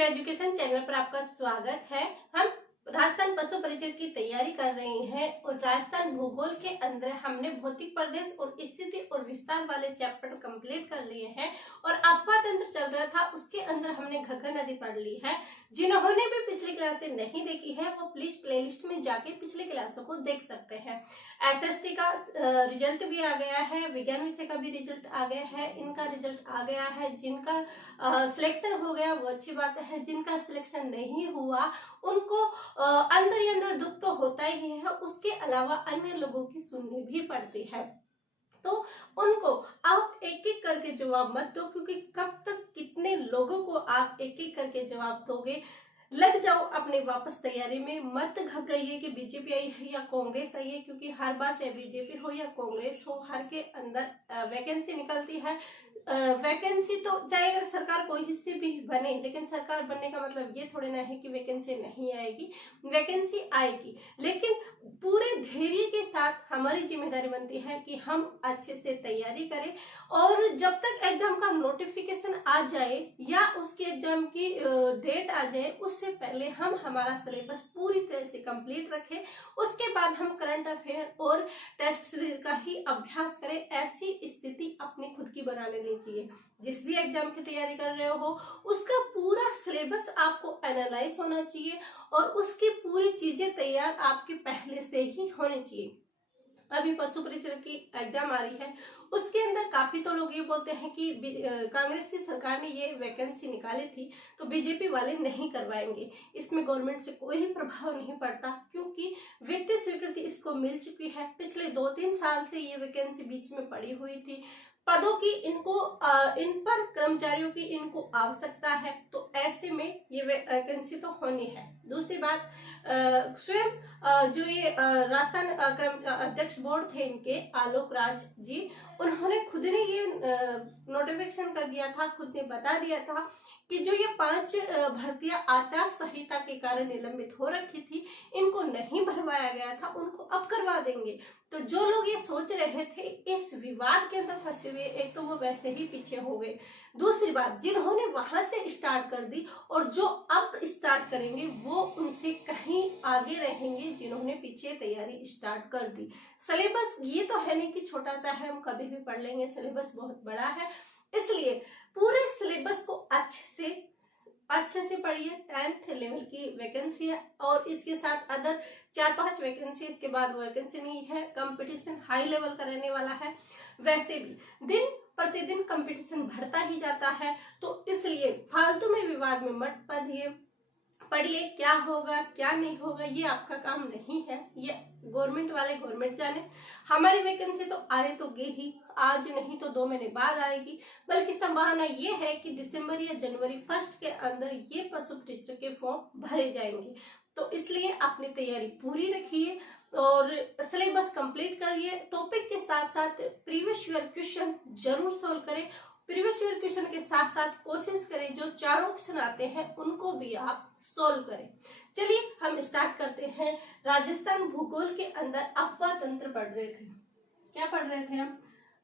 Shiv education channel पर आपका स्वागत है। हम राजस्थान पशु परिचय की तैयारी कर रहे हैं और राजस्थान भूगोल के अंदर हमने भौतिक प्रदेश और स्थिति और विस्तार वाले चैप्टर कंप्लीट कर लिए हैं और अफवाह तंत्र चल रहा था, उसके अंदर हमने घग्गर नदी पढ़ ली है। जिन्होंने भी पिछली क्लासें नहीं देखी है वो प्लीज प्लेलिस्ट में जाके पिछली क्लासों को देख सकते हैं। एसएसटी का रिजल्ट भी आ गया है, विज्ञान विषय का भी रिजल्ट आ गया है, इनका रिजल्ट आ गया है। जिनका सिलेक्शन हो गया वो अच्छी बात है, जिनका सिलेक्शन नहीं हुआ उनको अंदर ही अंदर दुख तो होता ही है, उसके अलावा अन्य लोगों की सुननी भी पड़ती है। तो उनको आप एक एक करके जवाब मत दो, क्योंकि कब तक कितने लोगों को आप एक एक करके जवाब दोगे। लग जाओ अपने वापस तैयारी में, मत घबराइए कि बीजेपी आई है या कांग्रेस आई है, क्योंकि हर बार चाहे बीजेपी हो या कांग्रेस हो, हर के अंदर वैकेंसी निकलती है। वैकेंसी तो चाहे सरकार कोई से भी बने, लेकिन सरकार बनने का मतलब ये थोड़ी ना है कि वैकेंसी नहीं आएगी, वैकेंसी आएगी। लेकिन पूरे धैर्य के साथ हमारी जिम्मेदारी बनती है कि हम अच्छे से तैयारी करें और जब तक एग्जाम का नोटिफिकेशन आ जाए या उसके एग्जाम की डेट आ जाए उससे पहले हम हमारा सिलेबस पूरी तरह से कंप्लीट रखें। उसके बाद हम करंट अफेयर और टेस्ट सीरीज का ही अभ्यास करें। ऐसी स्थिति अपनी खुद की बना लेनी चाहिए। जिस भी एग्जाम की तैयारी कर रहे हो उसका पूरा सिलेबस आपको एनालाइज होना चाहिए और उसकी पूरी चीजें तैयार आपके पहले से ही होनी चाहिए। अभी पशु परिचय की एग्जाम आ रही है, उसके अंदर काफी तो लोग ये बोलते हैं कि कांग्रेस की सरकार ने ये वैकेंसी निकाली थी तो बीजेपी वाले नहीं करवाएंगे, इसमें गवर्नमेंट से कोई भी प्रभाव नहीं पड़ता, क्योंकि वित्तीय स्वीकृति इसको मिल चुकी है। पिछले 2-3 साल से ये वैकेंसी बीच में पड़ी हुई थी। पदों की इनको इन पर कर्मचारियों की इनको आवश्यकता है, तो ऐसे में ये वैकेंसी तो होनी है। दूसरी बात, स्वयं जो ये राजस्थान अध्यक्ष बोर्ड थे इनके आलोक राज जी, उन्होंने खुद ने ये नोटिफिकेशन कर दिया था, खुद ने बता दिया था कि जो ये 5 भर्तियां आचार संहिता के कारण निलंबित हो रखी थी, इनको नहीं भरवाया गया था, उनको अब करवा देंगे। तो जो लोग ये सोच रहे थे इस विवाद के अंदर फंसे हुए, एक तो वो वैसे ही पीछे हो गए। दूसरी बात, जिन्होंने वहां से स्टार्ट कर दी और जो अब स्टार्ट करेंगे वो उनसे कहीं आगे रहेंगे जिन्होंने पीछे तैयारी स्टार्ट कर दी। सिलेबस ये तो है नहीं कि छोटा सा है हम कभी भी पढ़ लेंगे, सिलेबस बहुत बड़ा है, इसलिए पूरे सिलेबस को अच्छे से पढ़िए। 10th लेवल की वैकेंसी है और इसके साथ अदर 4-5 वैकेंसी, इसके बाद वैकेंसी नहीं है। कंपटीशन हाई लेवल का रहने वाला है, वैसे भी दिन प्रतिदिन कंपटीशन बढ़ता ही जाता है, तो इसलिए फालतू में विवाद में मत पढ़िए क्या होगा क्या नहीं होगा ये आपका काम नहीं है, ये गवर्नमेंट वाले गवर्नमेंट जाने। हमारी वैकेंसी तो आ रही तो गे ही, आज नहीं तो 2 महीने बाद आएगी, बल्कि संभावना ये है कि दिसंबर या जनवरी 1 के अंदर ये पशु परिचय के फॉर्म भरे जाएंगे। तो इसलिए अपनी तैयारी पूरी रखिए और सिलेबस कंप्लीट करिए। टॉपिक के साथ साथ प्रीवियस ईयर क्वेश्चन जरूर सोल्व करें। प्रीवियस ईयर क्वेश्चन के साथ साथ कोशिश करें जो 4 ऑप्शन आते हैं उनको भी आप सोल्व करें। चलिए हम स्टार्ट करते हैं। राजस्थान भूगोल के अंदर अफवाह तंत्र पढ़ रहे थे। क्या पढ़ रहे थे हम?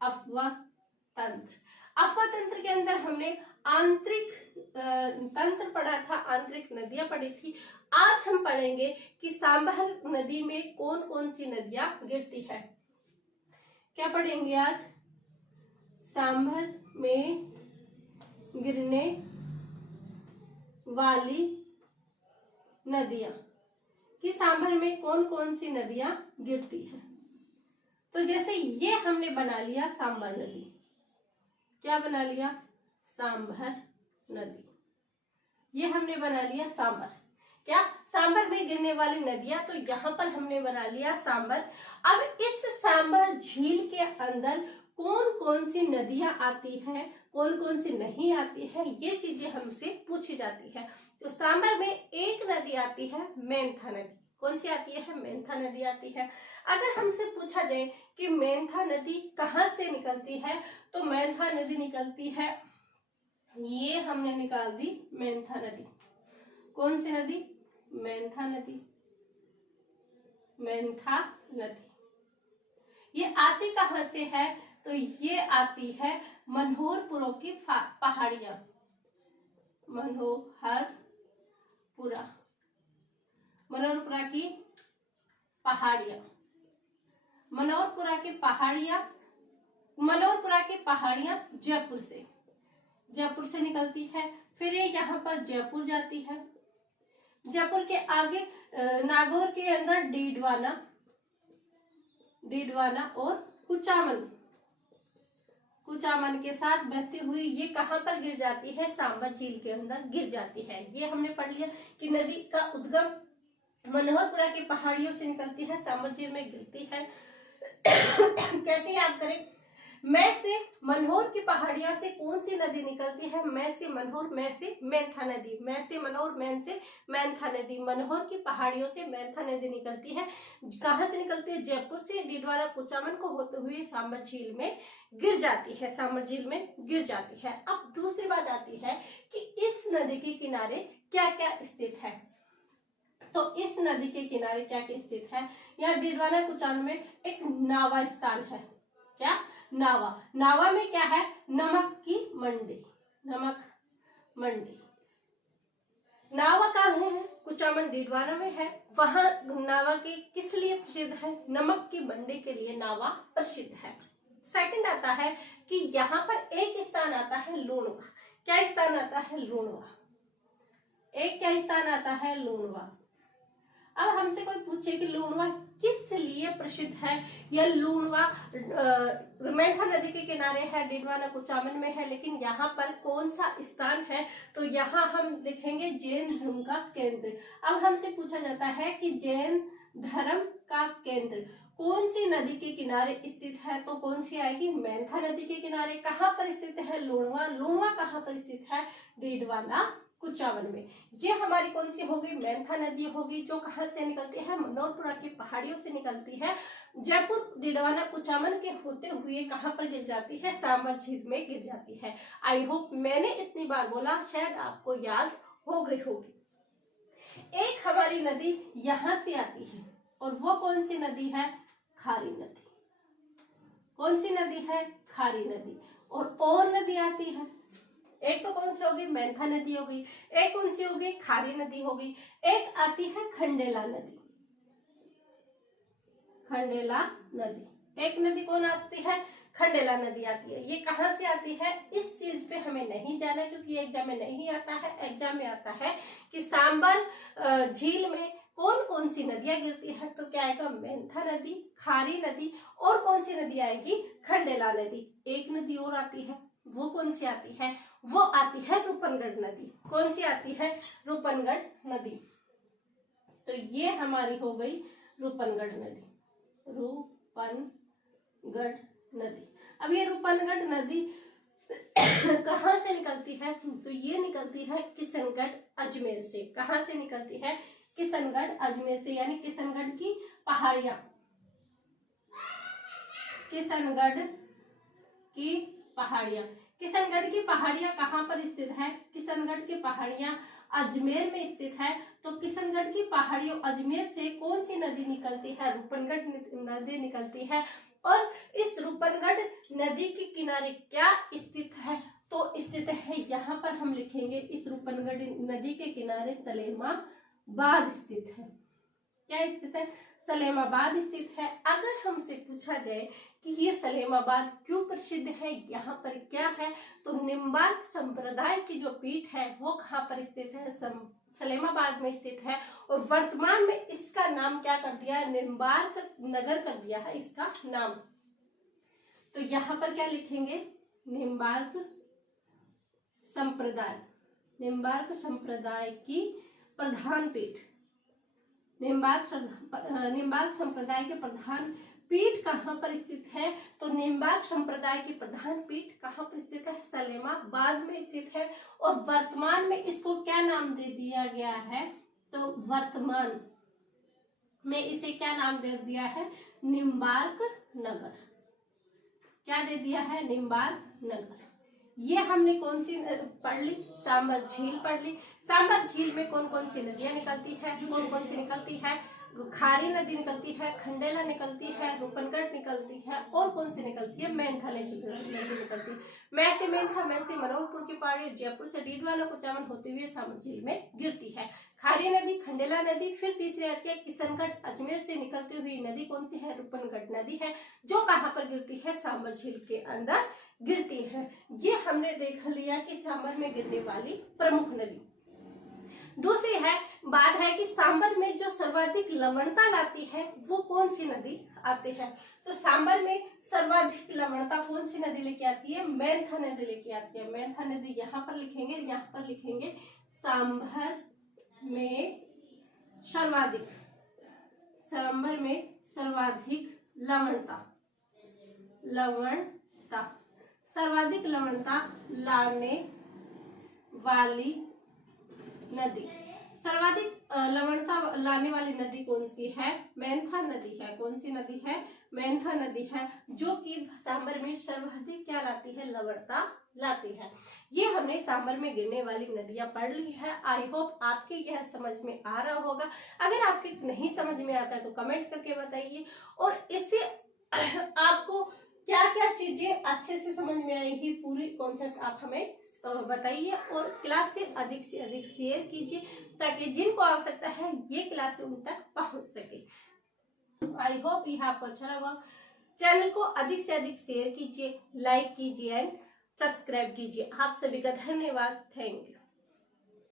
अफवाह तंत्र। अफवाह तंत्र के अंदर हमने आंतरिक तंत्र पढ़ा था, आंतरिक नदियां पढ़ी थी। आज हम पढ़ेंगे कि सांभर नदी में कौन कौन सी नदियां गिरती है। क्या पढ़ेंगे आज? सांभर में गिरने वाली नदियां, कि सांभर में कौन कौन सी नदियां गिरती है। तो जैसे ये हमने बना लिया सांभर नदी, क्या बना लिया? सांभर नदी, ये हमने बना लिया सांभर। क्या? सांभर में गिरने वाली नदियां, तो यहाँ पर हमने बना लिया सांभर। अब इस सांभर झील के अंदर कौन कौन सी नदियां आती हैं, कौन कौन सी नहीं आती है, ये चीजें हमसे पूछी जाती है। तो सांभर में एक नदी आती है मेंथा नदी। कौन सी आती है? मेंथा नदी आती है। अगर हमसे पूछा जाए कि मेंथा नदी कहाँ से निकलती है, तो मेंथा नदी निकलती है, ये हमने निकाल दी मेंथा नदी। कौन सी नदी? मेंथा नदी। मेंथा नदी ये आती कहाँ से है? तो ये आती है मनोहरपुरों की पहाड़ियां, मनोहरपुर मनोहरपुरा, मनोहरपुरा की पहाड़ियां, मनोहरपुरा की पहाड़ियां, मनोहरपुरा की पहाड़ियां जयपुर से निकलती है। फिर ये यहाँ पर जयपुर जाती है। जयपुर के आगे नागौर के अंदर डीडवाना और कुचामन के साथ बहती हुई ये कहाँ पर गिर जाती है? सांबर झील के अंदर गिर जाती है। ये हमने पढ़ लिया कि नदी का उद्गम मनोहरपुरा की पहाड़ियों से निकलती है, सांबर झील में गिरती है। कैसे याद करें? मैं से मनोहर की पहाड़ियों से कौन सी नदी निकलती है? मैं से मनोहर, मैं से मेंथा नदी, मैं से मनोहर, मैं से मेंथा नदी। मनोहर की पहाड़ियों से मेंथा नदी निकलती है। कहाँ से निकलती है? जयपुर से डीडवाना कुचामन को होते हुए सांबर झील में गिर जाती है, सांबर झील में गिर जाती है। अब दूसरी बात आती है कि इस नदी के किनारे क्या क्या स्थित है। तो इस नदी के किनारे क्या क्या स्थित है? यहाँ डीडवाना कुचामन में एक नावा स्थान है। क्या? नावा। नावा में क्या है? नमक की मंडी, नमक मंडी। नावा कहाँ है? कुचामन डीडवाना में है। वहां नावा के किस लिए प्रसिद्ध है? नमक की मंडी के लिए नावा प्रसिद्ध है। सेकंड आता है कि यहाँ पर एक स्थान आता है लूणवा। क्या स्थान आता है? लूणवा। एक क्या स्थान आता है? लूणवा। अब हमसे कोई पूछे कि लूणवा किस लिए प्रसिद्ध है? यह लूणवा मेंथा नदी के किनारे है, डीडवाना कुचामन में है, लेकिन यहाँ पर कौन सा स्थान है? तो यहाँ हम देखेंगे जैन धर्म का केंद्र। अब हमसे पूछा जाता है कि जैन धर्म का केंद्र कौन सी नदी के किनारे स्थित है? तो कौन सी आएगी? मेंथा नदी के किनारे। कहाँ पर स्थित है? लूणवा। लूणवा कहाँ पर स्थित है? डीडवाना कुचामन में। ये हमारी कौन सी होगी? मेंथा नदी होगी, जो कहाँ से निकलती है? मनोहरपुरा की पहाड़ियों से निकलती है। जयपुर डीडवाना कुचामन के होते हुए कहाँ पर गिर जाती है? सांबर झील में गिर जाती है। आई होप मैंने इतनी बार बोला शायद आपको याद हो गई होगी। एक हमारी नदी यहाँ से आती है, और वो कौन सी नदी है? खारी नदी। कौन सी नदी है? खारी नदी। और नदी आती है, एक तो कौन सी होगी? मेंथा नदी हो गई। एक कौन सी होगी? खारी नदी हो गई। एक आती है खंडेला नदी, खंडेला नदी। एक नदी कौन आती है? खंडेला नदी आती है। ये कहाँ से आती है? इस चीज पे हमें नहीं जाना, क्योंकि एग्जाम में नहीं आता है। एग्जाम में आता है कि सांबर झील में कौन कौन सी नदियां गिरती है। तो क्या आएगा? मेंथा नदी, खारी नदी, और कौन सी नदी आएगी? खंडेला नदी। एक नदी और आती है, वो कौन सी आती है? वो आती है रूपनगढ़ नदी। कौन सी आती है? रूपनगढ़ नदी। तो ये हमारी हो गई रूपनगढ़ नदी, रूपनगढ़ नदी। अब ये रूपनगढ़ नदी कहाँ से निकलती है? तो ये निकलती है किशनगढ़ अजमेर से। कहाँ से निकलती है? किशनगढ़ अजमेर से, यानी किशनगढ़ की पहाड़ियां, किशनगढ़ की पहाड़ियां। किशनगढ़ की पहाड़ियां कहाँ पर स्थित है? किशनगढ़ की पहाड़ियां अजमेर में स्थित है। तो किशनगढ़ की पहाड़ियों अजमेर से कौन सी नदी निकलती है? रूपनगढ़ नदी निकलती है। और इस रूपनगढ़ नदी के किनारे क्या स्थित है? तो स्थित है, यहाँ पर हम लिखेंगे इस रूपनगढ़ नदी के किनारे सलेमाबाद स्थित है। क्या स्थित है? सलेमाबाद स्थित है। अगर हमसे पूछा जाए कि ये सलेमाबाद क्यों प्रसिद्ध है, यहाँ पर क्या है, तो निम्बार्क संप्रदाय की जो पीठ है वो कहाँ पर स्थित है? सलेमाबाद में स्थित है। और वर्तमान में इसका नाम क्या कर दिया है? निम्बार्क नगर कर दिया है इसका नाम। तो यहाँ पर क्या लिखेंगे? निम्बार्क संप्रदाय, निम्बार्क संप्रदाय की प्रधान पीठ, निम्बार्क संप्रदाय के प्रधान पीठ कहाँ पर स्थित है? तो निम्बार्क संप्रदाय की प्रधान पीठ कहाँ पर स्थित है? सलेमाबाद में स्थित है। और वर्तमान में इसको क्या नाम दे दिया गया है? तो वर्तमान में इसे क्या नाम दे दिया है? निम्बार्क नगर। क्या दे दिया है? निम्बार्क नगर। ये हमने कौन सी पढ़ ली? सांबर झील पढ़ ली। सांबर झील में कौन कौन सी नदियां निकलती है? कौन कौन सी निकलती है? खारी नदी निकलती है, खंडेला निकलती है, रूपनगढ़ निकलती है, और कौन सी निकलती है, मेंथा नदी निकलती है। मैं से मेंथा, मैं से मनोहरपुर की पहाड़ी, जयपुर से डीडवाना कुचामन होते हुए सामर झील में गिरती है। खारी नदी, खंडेला नदी, फिर तीसरी आती है किशनगढ़, अजमेर से निकलती हुई नदी कौन सी है, रूपनगढ़ नदी है, जो कहाँ पर गिरती है, सामर झील के अंदर गिरती है। ये हमने देख लिया कि सांबर में गिरने वाली प्रमुख नदी। दूसरी है बात है कि सांबर में जो सर्वाधिक लवणता लाती है वो कौन सी नदी आती है। तो सांबर में सर्वाधिक लवणता कौन सी नदी लेके आती है, मेंथा नदी लेके आती है। मेंथा नदी यहाँ पर लिखेंगे, यहाँ पर लिखेंगे सांबर में सर्वाधिक, सांबर में सर्वाधिक लवणता, सर्वाधिक लवणता लाने वाली नदी। सर्वाधिक लवणता लाने वाली नदी कौन सी है, मेंथा नदी है। कौन सी नदी है, मेंथा नदी है, जो कि सांबर में सर्वाधिक क्या लाती है, लवणता लाती है। ये हमने सांबर में गिरने वाली नदियां पढ़ ली है। आई होप आपके यह समझ में आ रहा होगा। अगर आपके नहीं समझ में आता है तो कमेंट करके बताइए, और इससे आपको क्या क्या चीजें अच्छे से समझ में आएगी, पूरी कॉन्सेप्ट आप हमें बताइए, और क्लास से अधिक शेयर कीजिए, ताकि जिनको आवश्यकता है ये क्लास उन तक पहुंच सके। आई होप यह आपको अच्छा लगा। चैनल को अधिक से अधिक शेयर कीजिए, लाइक कीजिए एंड सब्सक्राइब कीजिए। आप सभी का धन्यवाद। Thank you.